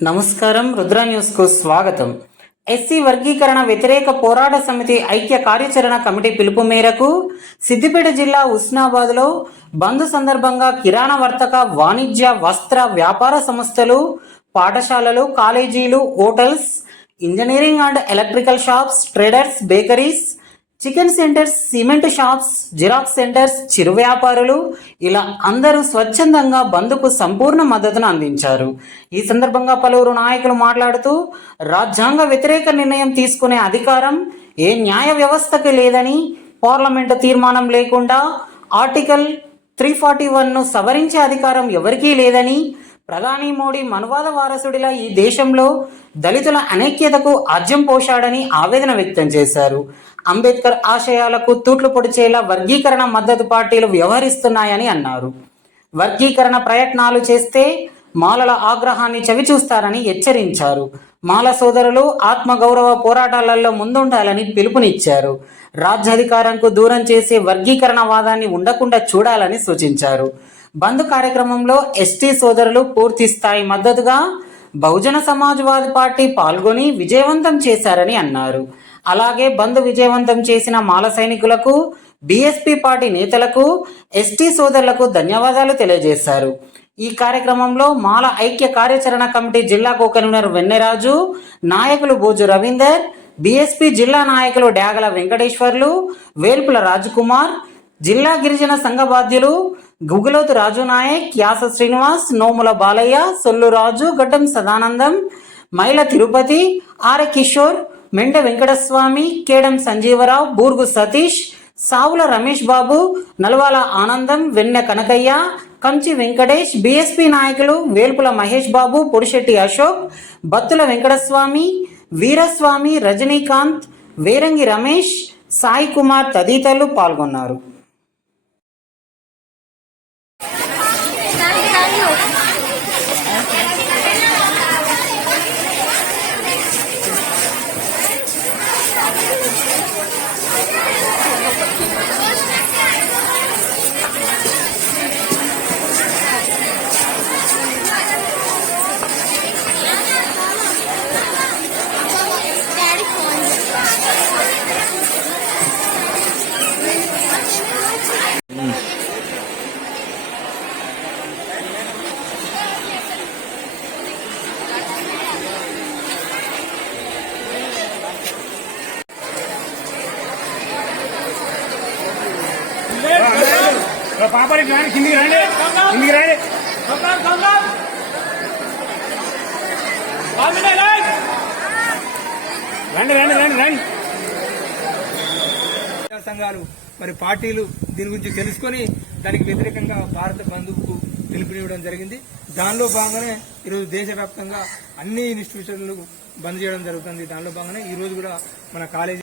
నమస్కారం రుద్ర న్యూస్కు స్వాగతం. ఎస్సీ వర్గీకరణ వ్యతిరేక పోరాట సమితి ఐక్య కార్యాచరణ కమిటీ పిలుపు మేరకు సిద్దిపేట జిల్లా ఉస్నాబాద్లో బంద్ సందర్భంగా కిరాణా వర్తక వాణిజ్య వస్త్ర వ్యాపార సంస్థలు పాఠశాలలు కాలేజీలు hotels engineering and electrical shops traders bakeries chicken centres cement shops xerox centres చిరు వ్యాపారులు ఇలా అందరూ స్వచ్ఛందంగా బంద్కు సంపూర్ణ మద్దతును అందించారు. ఈ సందర్భంగా పలువురు నాయకులు మాట్లాడుతూ రాజ్యాంగ వ్యతిరేక నిర్ణయం తీసుకునే అధికారం ఏ న్యాయ వ్యవస్థకి లేదని పార్లమెంటు తీర్మానం లేకుండా ఆర్టికల్ త్రీ ఫార్టీ వన్ను సవరించే అధికారం ఎవరికీ లేదని ప్రధాని మోడీ మనువాద వారసుడిలా ఈ దేశంలో దళితుల అనైక్యతకు ఆజ్యం పోశాడని ఆవేదన వ్యక్తం చేశారు. అంబేద్కర్ ఆశయాలకు తూట్లు పొడిచేలా వర్గీకరణ మద్దతు పార్టీలు వ్యవహరిస్తున్నాయని అన్నారు. వర్గీకరణ ప్రయత్నాలు చేస్తే మాలల ఆగ్రహాన్ని చవిచూస్తారని హెచ్చరించారు. మాల సోదరులు ఆత్మగౌరవ పోరాటాలలో ముందుండాలని పిలుపునిచ్చారు. రాజ్యాధికారంకు దూరం చేసే వర్గీకరణ వాదాన్ని ఉండకుండా చూడాలని సూచించారు. బంద్ కార్యక్రమంలో ఎస్టీ సోదరులు పూర్తి స్థాయి మద్దతుగా బహుజన సమాజ్వాదీ పార్టీ పాల్గొని విజయవంతం చేశారని అన్నారు. అలాగే బంద్ విజయవంతం చేసిన మాల సైనికులకు బీఎస్పీ పార్టీ నేతలకు ఎస్టీ సోదరులకు ధన్యవాదాలు తెలియజేశారు. ఈ కార్యక్రమంలో మాల ఐక్య కార్యాచరణ కమిటీ జిల్లా కో కన్వీనర్ వెన్నెరాజు నాయకులు బోజు రవీందర్ బీఎస్పీ జిల్లా నాయకులు డ్యాగల వెంకటేశ్వర్లు వేల్పుల రాజకుమార్ జిల్లా గిరిజన సంఘ బాధ్యులు గుగులోతు రాజు నాయక్ యాస శ్రీనివాస్ నోముల బాలయ్య సొల్లు రాజు గడ్డం సదానందం మైల తిరుపతి ఆర్ కిషోర్ మెండ వెంకటస్వామి కేడం సంజీవరావు బూర్గు సతీష్ సావుల రమేష్ బాబు నల్వాల ఆనందం వెన్న కనకయ్య కంచి వెంకటేష్ బీఎస్పీ నాయకులు వేల్పుల మహేష్ బాబు పొడిశెట్టి అశోక్ బత్తుల వెంకటస్వామి వీరస్వామి రజనీకాంత్ వేరంగి రమేష్ సాయి కుమార్ తదితరులు పాల్గొన్నారు. పాపడి రాండి. కిందికి రండి. కిందికి రండి. రండి రండి రండి రండి. సంఘాలు మరి పార్టీలు దీని గురించి తెలుసుకొని దానికి వ్యతిరేకంగా భారత బంధువుకు పిలుపునివ్వడం జరిగింది. దానిలో భాగంగానే ఈరోజు దేశవ్యాప్తంగా అన్ని ఇన్స్టిట్యూషన్లు బంద్ చేయడం జరుగుతుంది. దానిలో భాగంగానే ఈరోజు కూడా మన కాలేజీ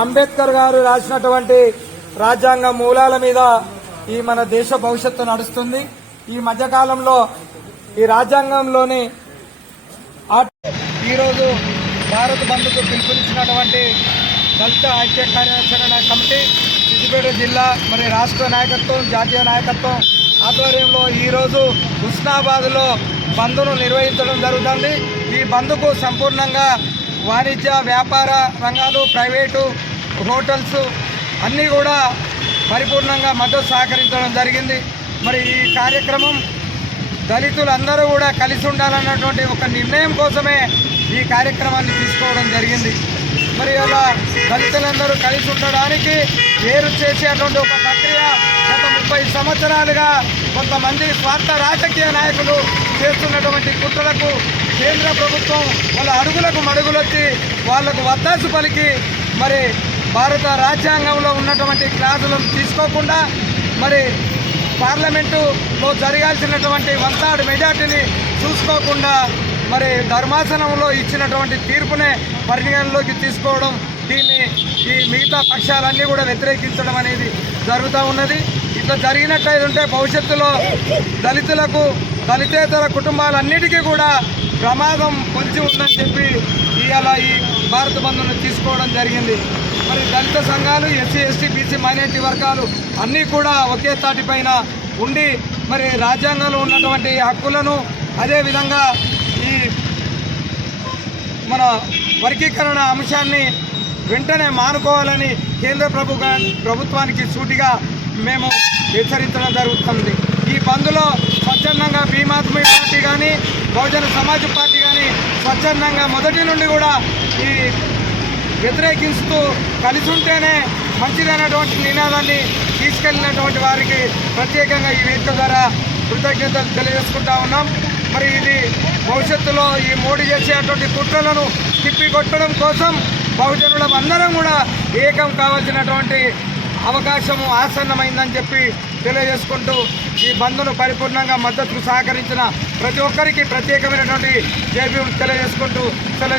అంబేద్కర్ గారు రాసినటువంటి రాజ్యాంగ మూలాల మీద ఈ మన దేశ భవిష్యత్తు నడుస్తుంది. ఈ మధ్యకాలంలో ఈ రాజ్యాంగంలోని ఈరోజు భారత్ బంధుకు పిలుపునిచ్చినటువంటి దళిత ఐక్య కార్యాచరణ కమిటీ సిద్దిపేట జిల్లా మరి రాష్ట్ర నాయకత్వం జాతీయ నాయకత్వం ఆధ్వర్యంలో ఈరోజు హుస్నాబాద్లో బంద్ను నిర్వహించడం జరుగుతుంది. ఈ బంద్కు సంపూర్ణంగా వాణిజ్య వ్యాపార రంగాలు ప్రైవేటు హోటల్స్ అన్నీ కూడా పరిపూర్ణంగా మద్దతు సహకరించడం జరిగింది. మరి ఈ కార్యక్రమం దళితులందరూ కూడా కలిసి ఉండాలన్నటువంటి ఒక నిర్ణయం కోసమే ఈ కార్యక్రమాన్ని తీసుకోవడం జరిగింది. మరి అలా దళితులందరూ కలిసి ఉండడానికి వేరు చేసేటువంటి ఒక ప్రక్రియ గత ముప్పై సంవత్సరాలుగా కొంతమంది స్వార్థ రాజకీయ నాయకులు చేస్తున్నటువంటి కుట్రలకు కేంద్ర ప్రభుత్వం వాళ్ళ అడుగులకు మడుగులొచ్చి వాళ్ళకు వత్తాసు పలికి మరి భారత రాజ్యాంగంలో ఉన్నటువంటి క్లాసులను తీసుకోకుండా మరి పార్లమెంటులో జరగాల్సినటువంటి వంతాడు మెజార్టీని చూసుకోకుండా మరి ధర్మాసనంలో ఇచ్చినటువంటి తీర్పునే పరిగణలోకి తీసుకోవడం దీన్ని ఈ మిగతా పక్షాలన్నీ కూడా వ్యతిరేకించడం అనేది జరుగుతూ ఉన్నది. ఇట్లా జరిగినట్లయితే ఉంటే భవిష్యత్తులో దళితులకు దళితేతర కుటుంబాలన్నిటికీ కూడా ప్రమాదం పొంచి ఉందని చెప్పి ఇవాళ ఈ భారత బంధును తీసుకోవడం జరిగింది. మరి దళిత సంఘాలు ఎస్సీ ఎస్టీ బీసీ మైనార్టీ వర్గాలు అన్నీ కూడా ఒకే తాటిపైన ఉండి మరి రాజ్యాంగంలో ఉన్నటువంటి హక్కులను అదేవిధంగా ఈ మన వర్గీకరణ అంశాన్ని వెంటనే మానుకోవాలని కేంద్ర ప్రభు ప్రభుత్వానికి సూటిగా మేము హెచ్చరించడం జరుగుతుంది. ఈ బంద్లో స్వచ్ఛందంగా భీమాత్మీ పార్టీ కానీ బహుజన సమాజ్ పార్టీ కానీ స్వచ్ఛందంగా మొదటి నుండి కూడా ఈ వ్యతిరేకిస్తూ కలిసి ఉంటేనే మంచిదైనటువంటి నినాదాన్ని తీసుకెళ్ళినటువంటి వారికి ప్రత్యేకంగా ఈ వేదిక ద్వారా కృతజ్ఞతలు తెలియజేసుకుంటా ఉన్నాం. మరి ఇది భవిష్యత్తులో ఈ మోడీ చేసేటువంటి కుట్రలను తిప్పికొట్టడం కోసం బహుజనులం అందరం కూడా ఏకం కావాల్సినటువంటి అవకాశము ఆసన్నమైందని చెప్పి తెలియజేసుకుంటూ ఈ బంద్ను పరిపూర్ణంగా మద్దతుకు సహకరించిన ప్రతి ఒక్కరికి ప్రత్యేకమైనటువంటి జేబీ తెలియజేసుకుంటూ సెలవు